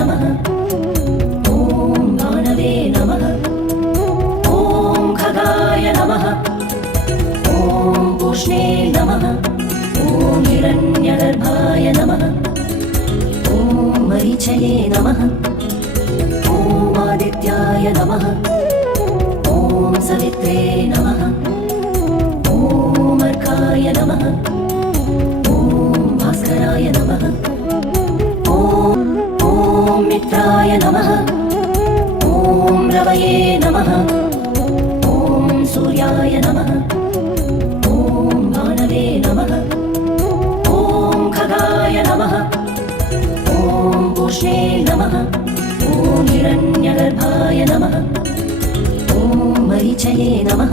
नमः ॐ भानवे नमः ॐ खगाय नमः ॐ पूष्णे नमः ॐ हिरण्यगर्भाय नमः ॐ मरीचये नमः ॐ आदित्याय नमः ॐ सवित्रे नमः ॐ अर्काय नमः ॐ भास्कराय नमः ॐ मित्राय नमः ॐ रवये नमः ॐ सूर्याय नमः ॐ भानवे नमः ॐ खगाय नमः ॐ पूष्णे नमः ॐ हिरण्यगर्भाय नमः ॐ मरीचये नमः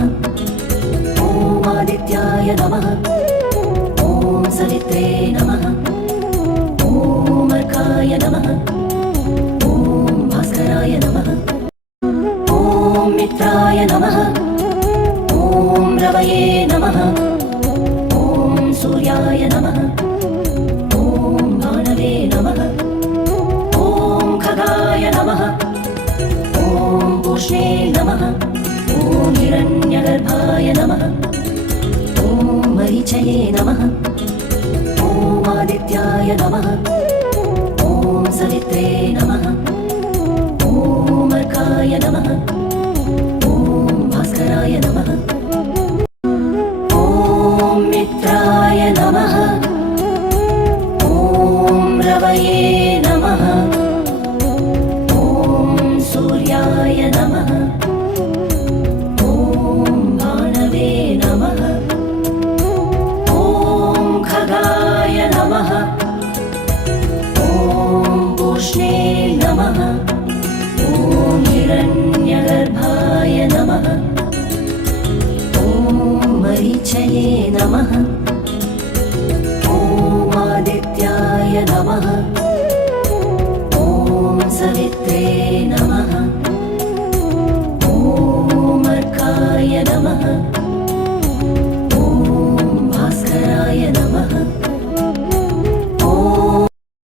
ॐ आदित्याय नमः ॐ सवित्रे नमः ॐ अर्काय नमः ॐ भास्कराय नमः ॐ मित्राय नमः ॐ रवये नमः ॐ सूर्याय नमः ॐ भानवे नमः ॐ खगाय नमः ॐ पूष्णे नमः ॐ हिरण्यगर्भाय नमः ॐ मरीचये नमः ॐ आदित्याय नमः ॐ सवित्रे नमः ॐ अर्काय नमः ॐ भास्कराय नमः ॐ मित्राय नमः ॐ रवये नमः ॐ सूर्याय नमः ॐ भानवे नमः ॐ खगाय नमः ॐ पूष्णे नमः ॐ हिरण्यगर्भाय नमः ॐ मरीचये नमः ॐ आदित्याय नमः ॐ सवित्रे नमः